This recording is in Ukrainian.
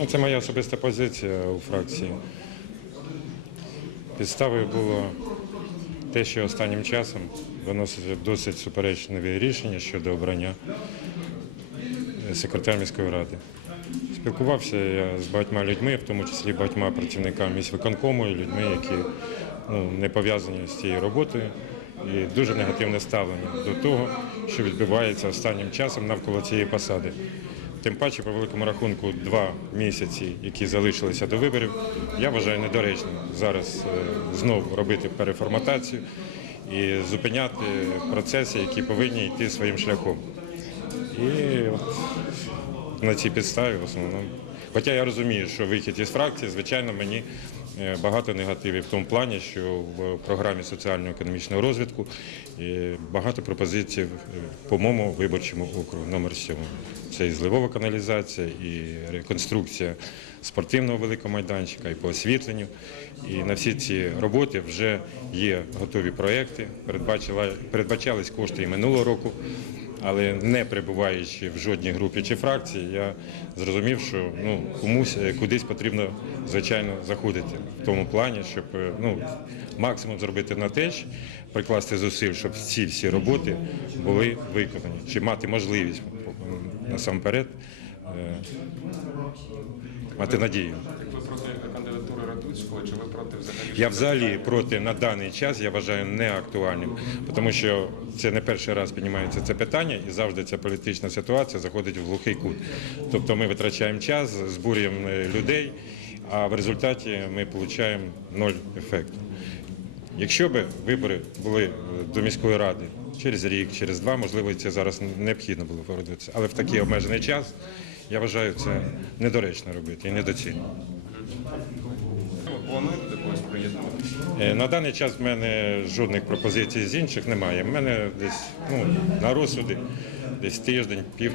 Ну, це моя особиста позиція у фракції. Підставою було те, що останнім часом виноситься досить суперечливі рішення щодо обрання е, секретаря міської ради. Спілкувався я з багатьма людьми, в тому числі багатьма працівниками міськвиконкому і людьми, які ну, не пов'язані з цією роботою. І дуже негативне ставлення до того, що відбувається останнім часом навколо цієї посади. Тим паче, по великому рахунку, два місяці, які залишилися до виборів, я вважаю недоречним зараз знову знов робити переформатацію і зупиняти процеси, які повинні йти своїм шляхом. І от на цій підставі в основному. Хоча я розумію, що вихід із фракції, звичайно, мені е, багато негативів в тому плані, що в програмі соціально-економічного розвитку е, багато пропозицій е, по моєму виборчому округу номер 7. Це і зливова каналізація, і реконструкція спортивного великого майданчика, і по освітленню. І на всі ці роботи вже є готові проекти. Передбачались кошти і минулого року. Але не перебуваючи в жодній групі чи фракції, я зрозумів, що ну комусь е, кудись потрібно звичайно заходити в тому плані, щоб е, ну максимум зробити на те, прикласти зусиль, щоб ці всі роботи були виконані, чи мати можливість насамперед е, мати надію. Радуцького чи ви проти взагалі? Я взагалі проти на даний час я вважаю неактуальним, тому що це не перший раз піднімається це питання, і завжди ця політична ситуація заходить в глухий кут. Тобто ми витрачаємо час, збурюємо е, людей, а в результаті ми отримуємо ноль ефекту. Якщо б вибори були е, до міської ради через рік, через два, можливо, це зараз необхідно було проводитися. Але в такий обмежений час я вважаю це недоречно робити і недоцільно. Плануєте когось приєднуватися? Е, На даний час в мене жодних пропозицій з інших немає. У мене десь ну, на розсуди десь тиждень, пів